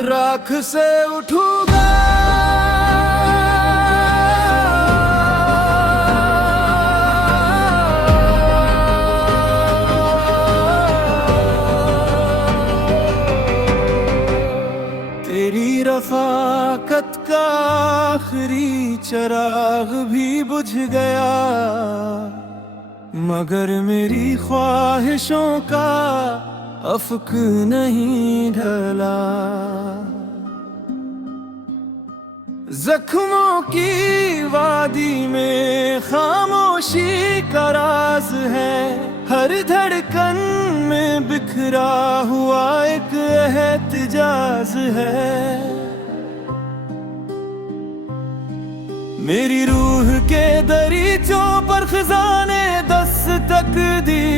राख से उठूंगा, तेरी रफ़ाकत का आखिरी चिराग भी बुझ गया, मगर मेरी ख्वाहिशों का अफ़क़ नहीं ढला। जख्मों की वादी में खामोशी का राज है, हर धड़कन में बिखरा हुआ एक एहतिजाज है। मेरी रूह के दरीचों पर खजाने दस्तक दी,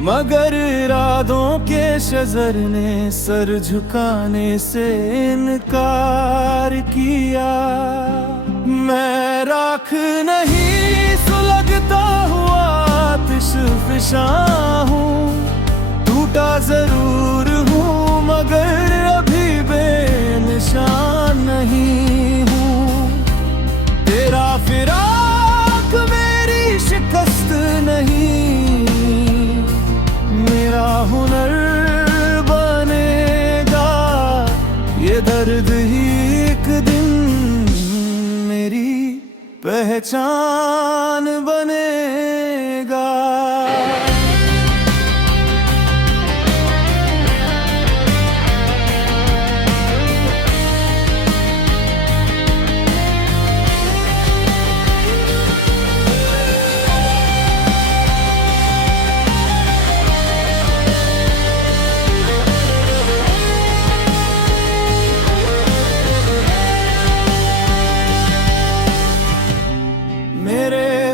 मगर इरादों के शजर ने सर झुकाने से इनकार किया। मैं राख नहीं सुलगता हुआ आतिश फ़िशा हूँ, टूटा जरूर हूँ मगर अभी बेनिशान नहीं हूँ। तेरा फिराक मेरी शिकस्त नहीं, मेरा हुनर बनेगा ये दर्द ही एक दिन मेरी पहचान बनेगा।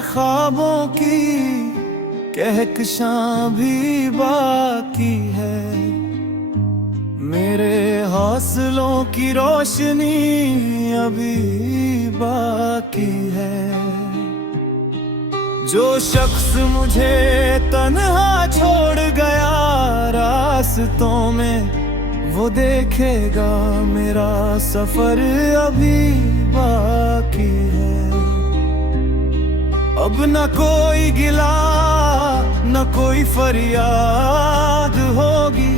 ख्वाबों की कहकशां भी बाकी है, मेरे हौसलों की रोशनी अभी बाकी है। जो शख्स मुझे तन्हा छोड़ गया रास्तों में, वो देखेगा मेरा सफर अभी बाकी है। अब न कोई गिला न कोई फरियाद होगी,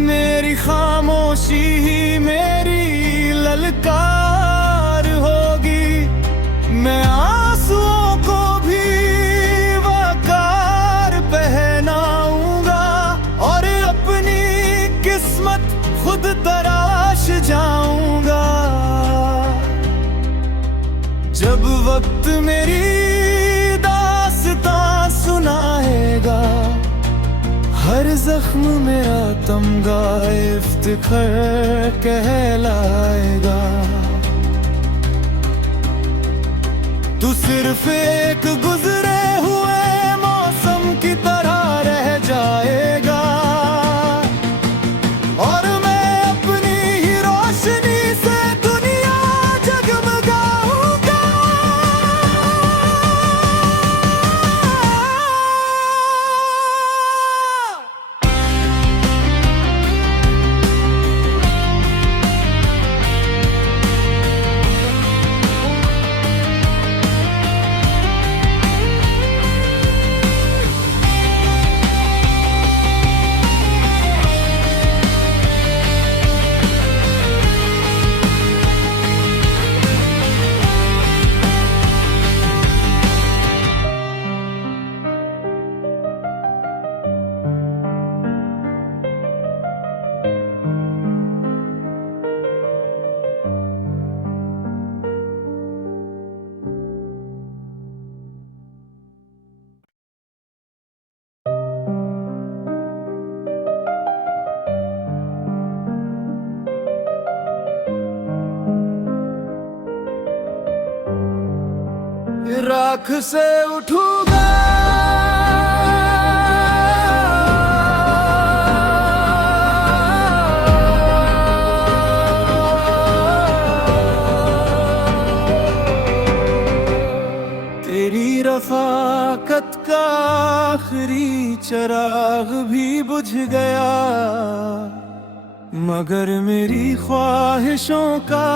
मेरी खामोशी ही मेरी ललकार होगी। मैं आंसुओं को भी वकार पहनाऊंगा और अपनी किस्मत खुद तराश जाऊंगा। जब वक्त मेरी सुनाएगा, हर जख्म मेरा तमगा इफ्तिखार कहलाएगा। तू सिर्फ एक गुजरे हुए मौसम की तरह रह जाएगा, और मैं अपनी ही रोशनी से दुनिया जगमगाऊंगा। राख से उठूंगा, तेरी रफ़ाकत का आखिरी चिराग भी बुझ गया, मगर मेरी ख्वाहिशों का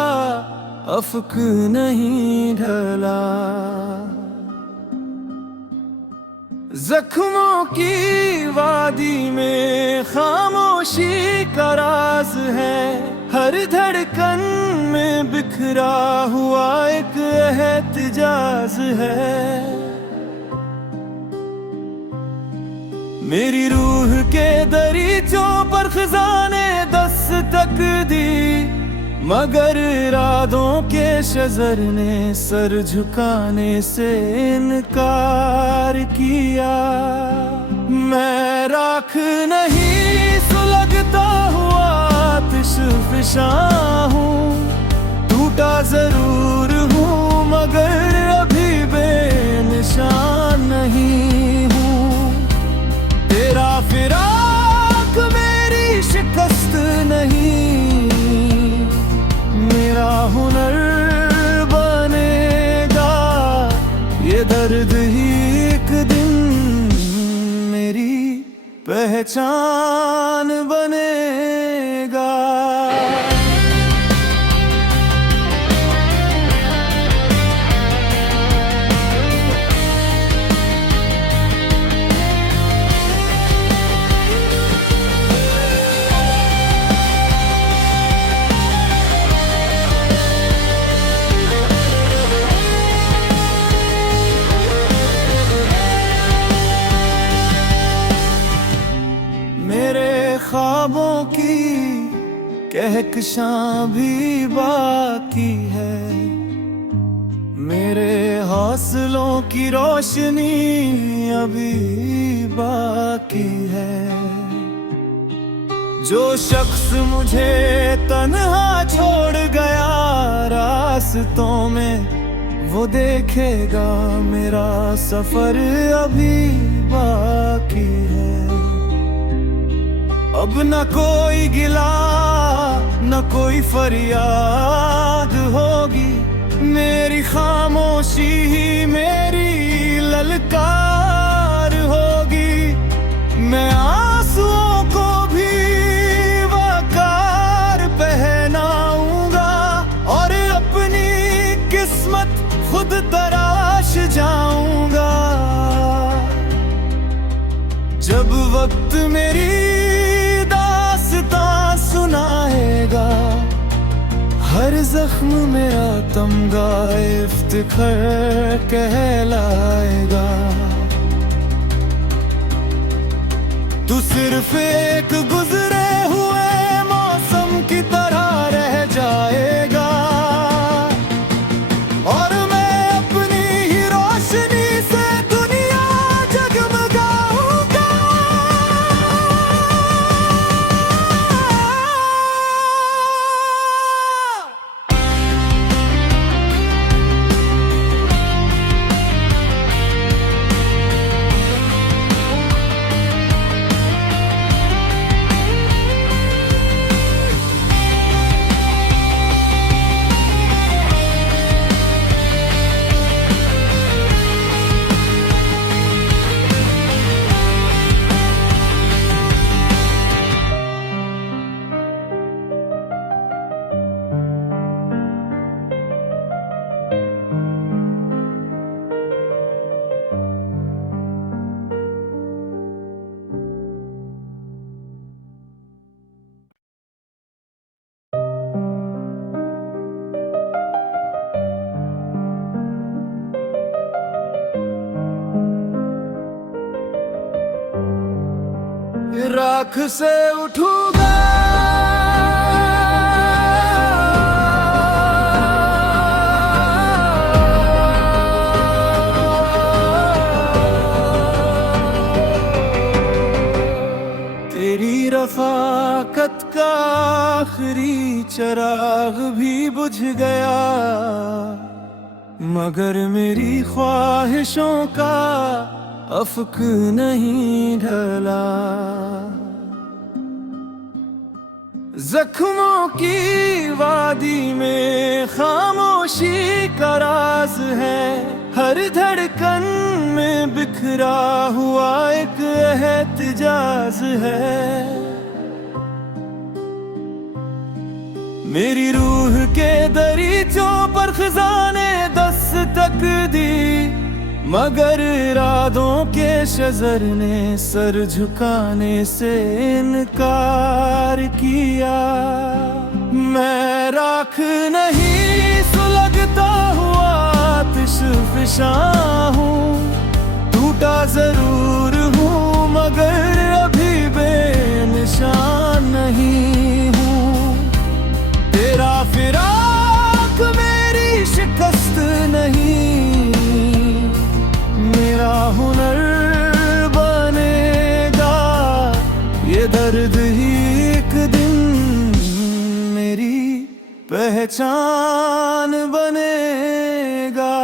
अफ़क़ नहीं ढला। जख्मों की वादी में खामोशी का राज है, हर धड़कन में बिखरा हुआ एक एहतिजाज है। मेरी रूह के दरीचों पर खजाने दस्तक दी, मगर इरादों के शजर ने सर झुकाने से इनकार किया। मैं राख नहीं सुलगता हुआ आतिश फिशा हूँ, टूटा जरूर हूँ मगर अभी बेनिशान नहीं हूँ। तेरा फिराक मेरी शिकस्त नहीं, मेरा हुनर बनेगा ये दर्द ही एक दिन मेरी पहचान बनेगा। ख्वाबों की कहकशां भी बाकी है, मेरे हौसलों की रोशनी अभी बाकी है। जो शख्स मुझे तन्हा छोड़ गया रास्तों में, वो देखेगा मेरा सफर अभी बाकी है। अब न कोई गिला न कोई फरियाद होगी, मेरी खामोशी ही मेरी ललकार होगी। मैं आंसुओं को भी वकार पहनाऊंगा और अपनी किस्मत खुद तराश जाऊंगा। जब वक्त मेरी सुनाएगा, हर जख्म मेरा तमगा इफ्तिखार कहलाएगा। तू सिर्फ एक गुजरे हुए मौसम की तरह रह जाएगा, और मैं अपनी ही रोशनी से दुनिया जगमगाऊंगा। राख से उठूंगा, तेरी रफ़ाकत का आखिरी चराग भी बुझ गया, मगर मेरी ख्वाहिशों का अफ़क़ नहीं ढला। जख्मों की वादी में खामोशी का राज है, हर धड़कन में बिखरा हुआ एक एहतिजाज है। मेरी रूह के दरीचों पर खजाने दस्तक दी, मगर इरादों के शजर ने सर झुकाने से इनकार किया। मैं राख नहीं सुलगता हुआ आतिश फिशा हूँ, टूटा जरूर हूँ मगर अभी बेनिशान नहीं हूँ। तेरा फिराक मेरी शिकस्त नहीं, मेरा हुनर बनेगा ये दर्द ही एक दिन मेरी पहचान बनेगा।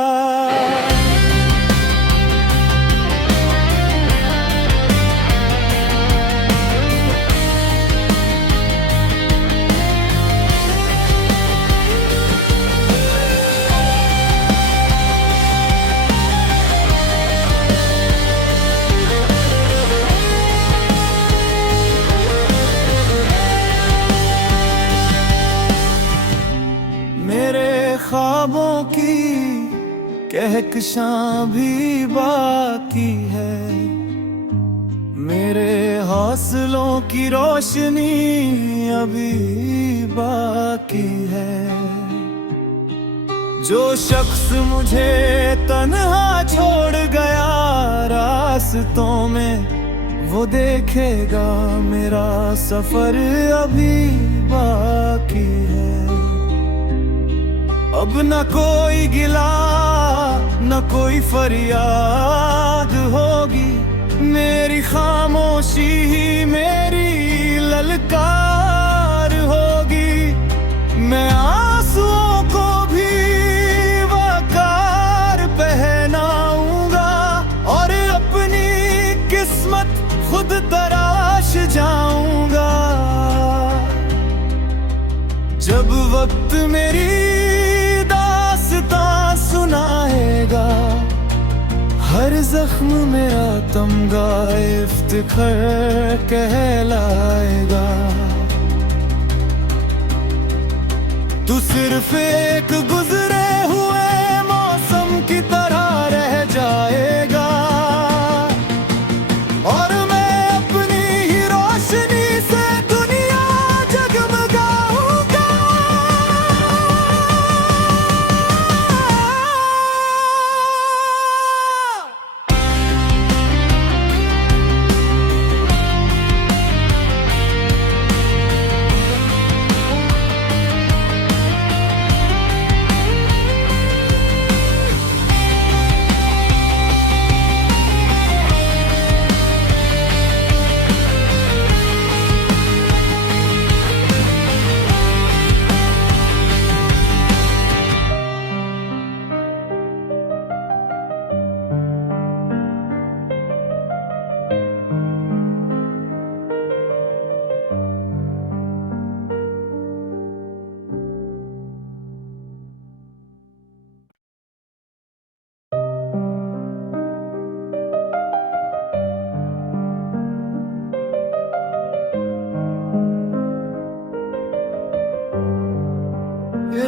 ख्वाबों की कहकशां भी बाकी है, मेरे हौसलों की रोशनी अभी बाकी है। जो शख्स मुझे तन्हा छोड़ गया रास्तों में, वो देखेगा मेरा सफर अभी बाकी है। अब न कोई गिला न कोई फरियाद होगी, मेरी खामोशी ही मेरी ललकार होगी। मैं आंसुओं को भी वकार पहनाऊंगा और अपनी किस्मत खुद तराश जाऊंगा। जब वक्त मेरी सुनाएगा, हर जख्म मेरा तमगा इफ्तिखार कहलाएगा। तू सिर्फ एक गुजरे हुए मौसम की तरह रह जाएगा और मैं अपनी ही रोशनी से दुनिया जगमगाऊंगा।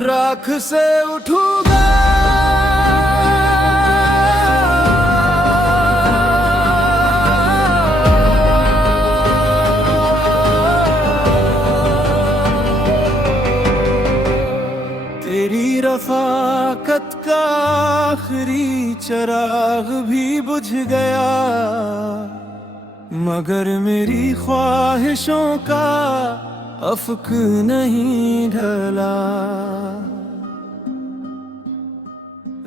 राख से उठूंगा तेरी रफाकत का आखिरी चिराग भी बुझ गया, मगर मेरी ख्वाहिशों का अफक नहीं ढला।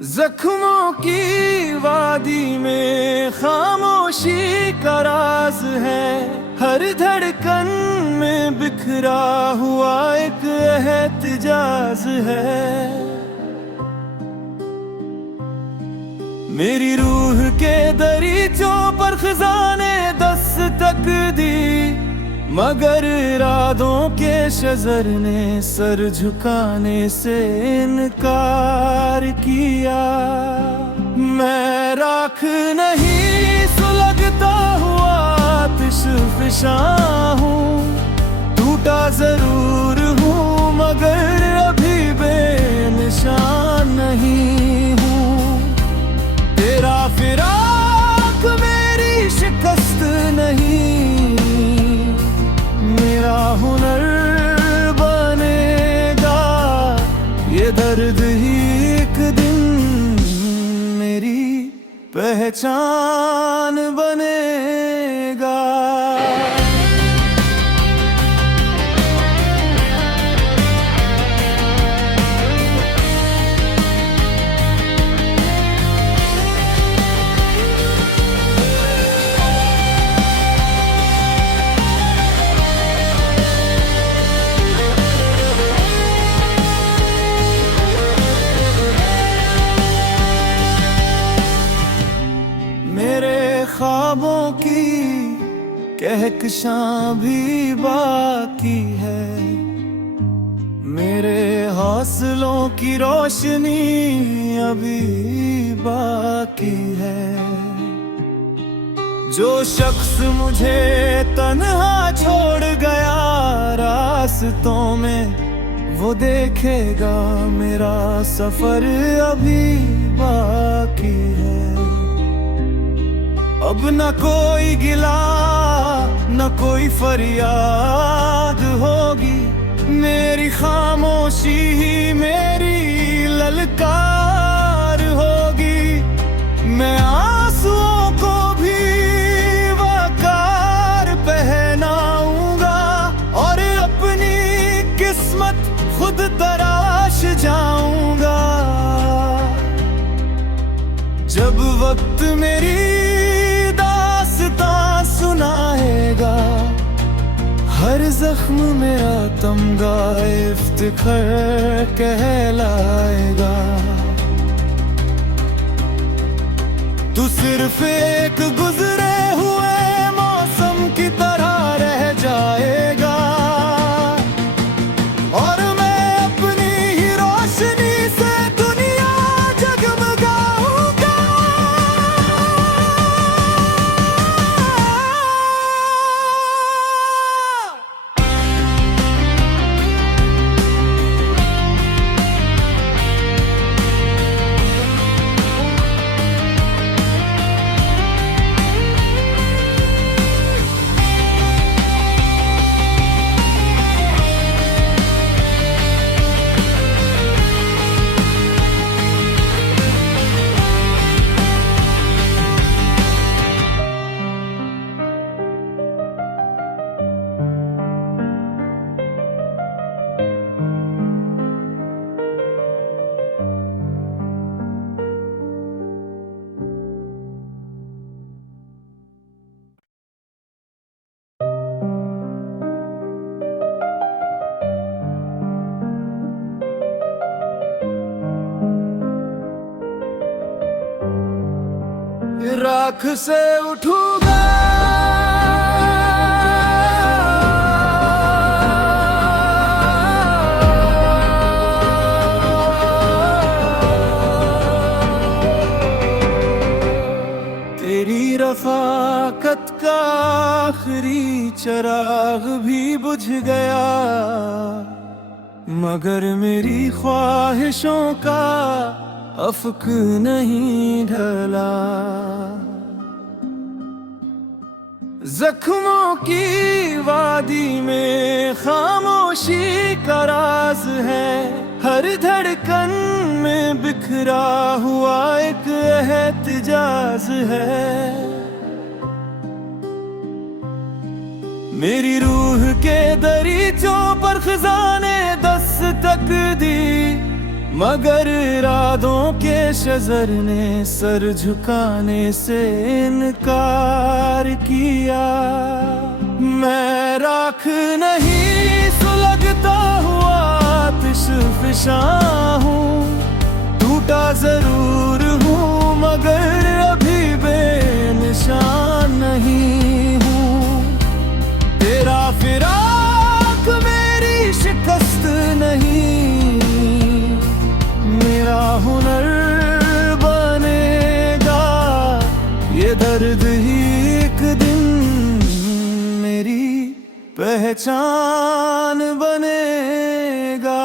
जख्मों की वादी में खामोशी का राज है, हर धड़कन में बिखरा हुआ एक एहतिजाज है। मेरी रूह के दरीचों पर खजाने दस्तक दी, मगर इरादों के शजर ने सर झुकाने से इनकार किया। मैं राख नहीं सुलगता हुआ आतिश फिशा हूँ, टूटा जरूर हूँ मगर अभी बेनिशान नहीं हूँ। तेरा फिराक मेरी शिकस्त नहीं, मेरा हुनर बनेगा ये दर्द ही एक दिन मेरी पहचान बनेगा। मेरे ख्वाबों की कहकशां भी बाकी है, मेरे हौसलों की रोशनी अभी बाकी है। जो शख्स मुझे तन्हा छोड़ गया रास्तों में, वो देखेगा मेरा सफर अभी बाकी है। अब न कोई गिला न कोई फरियाद होगी, मेरी खामोशी ही मेरी ललकार होगी। मैं आंसुओं को भी वकार पहनाऊंगा और अपनी किस्मत खुद तराश जाऊंगा। जब वक्त मेरी दास्तां सुनाएगा, हर जख्म मेरा तमगा इफ्तिखार कहलाएगा। तू सिर्फ एक गुजरे हुए मौसम की तरह रह जाएगा और मैं अपनी ही रोशनी से दुनिया जगमगाऊंगा। राख से उठूंगा तेरी रफाकत का आखिरी चिराग भी बुझ गया, मगर मेरी ख्वाहिशों का अफ़क़ नहीं ढला। जख्मों की वादी में खामोशी का राज है, हर धड़कन में बिखरा हुआ एक एहतिजाज है। मेरी रूह के दरीचों पर खजाने दस्तक दी, मगर इरादों के शजर ने सर झुकाने से इनकार किया। मैं राख नहीं सुलगता हुआ आतिश फिशां हूँ, टूटा जरूर हूँ मगर अभी बेनिशान नहीं हूँ। तेरा फिराक मेरी शिकस्त नहीं, मेरा हुनर बनेगा ये दर्द ही एक दिन मेरी पहचान बनेगा।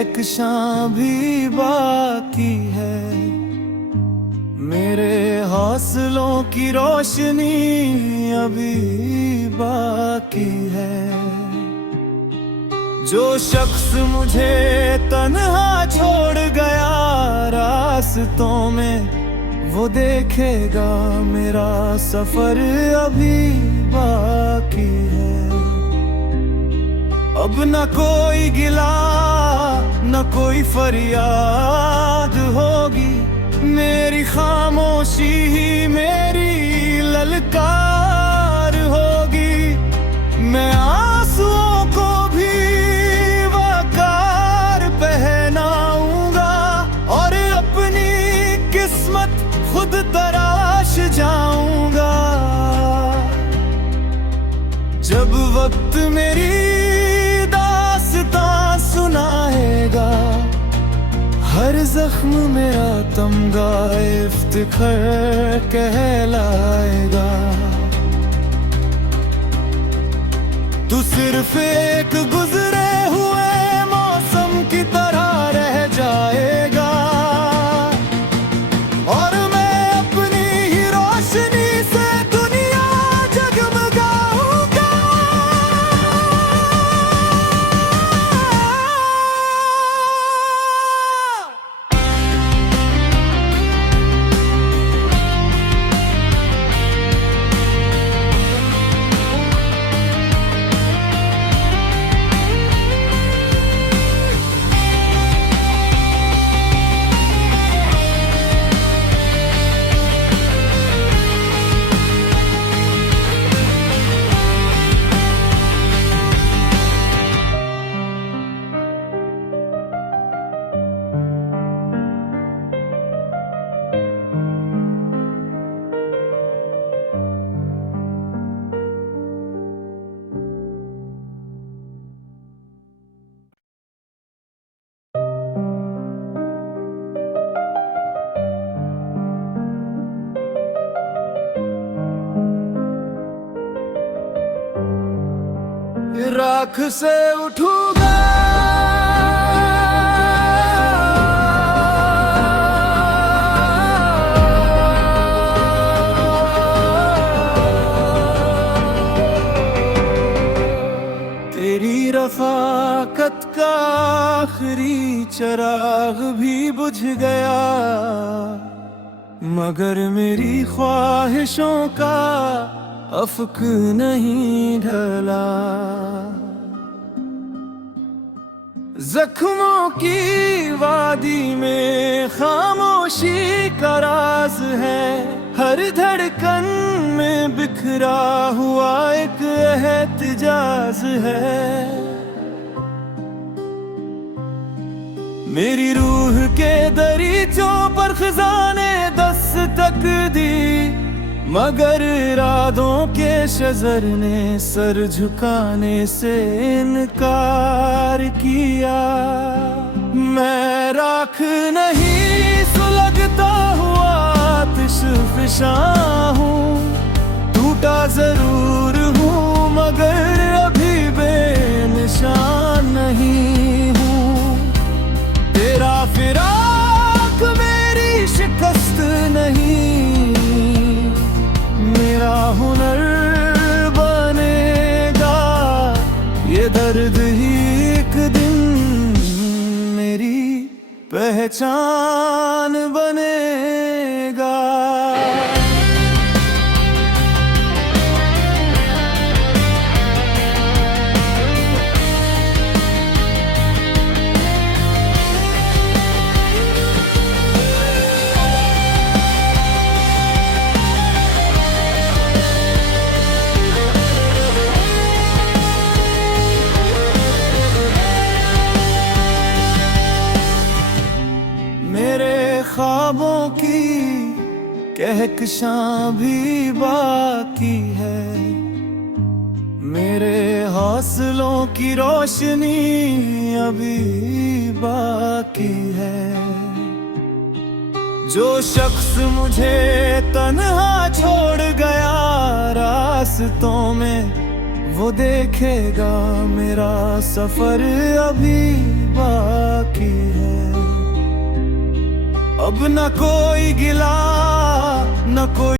कहकशां भी बाकी है। मेरे हौसलों की रोशनी अभी बाकी है। जो शख्स मुझे तन्हा छोड़ गया रास्तों में, वो देखेगा मेरा सफर अभी बाकी है। अब न कोई गिला न कोई फरियाद होगी, मेरी खामोशी ही मेरी ललकार होगी। मैं आंसुओं को भी वकार पहनाऊंगा और अपनी किस्मत खुद तराश जाऊंगा। जब वक्त मेरी दास्तां सुनाएगा, हर जख्म मेरा तमगा इफ्तिखार कहलाएगा। तू सिर्फ एक गुजरे हुए मौसम की तरह रह जाएगा, और मैं अपनी ही रोशनी से दुनिया जगमगाऊंगा। राख से उठूंगा, तेरी रफ़ाकत का आखिरी चिराग भी बुझ गया, मगर मेरी ख्वाहिशों का अफ़क़ नहीं ढला। जख्मों की वादी में खामोशी का राज है, हर धड़कन में बिखरा हुआ एक एहतिजाज है। मेरी रूह के दरीचों पर खजाने दस्तक दी, मगर इरादों के शजर ने सर झुकाने से इनकार किया। मैं राख नहीं सुलगता हुआ आतिश फ़िशां हूँ, टूटा जरूर हूँ मगर अभी बेनिशान नहीं हूँ। तेरा फिराक मेरी शिकस्त नहीं, मेरा हुनर बनेगा ये दर्द ही एक दिन मेरी पहचान बनेगा। ख्वाबों की कहकशां भी बाकी है, मेरे हौसलों की रोशनी अभी बाकी है। जो शख्स मुझे तन्हा छोड़ गया रास्तों में, वो देखेगा मेरा सफर अभी बाकी है। अब न कोई गिला न कोई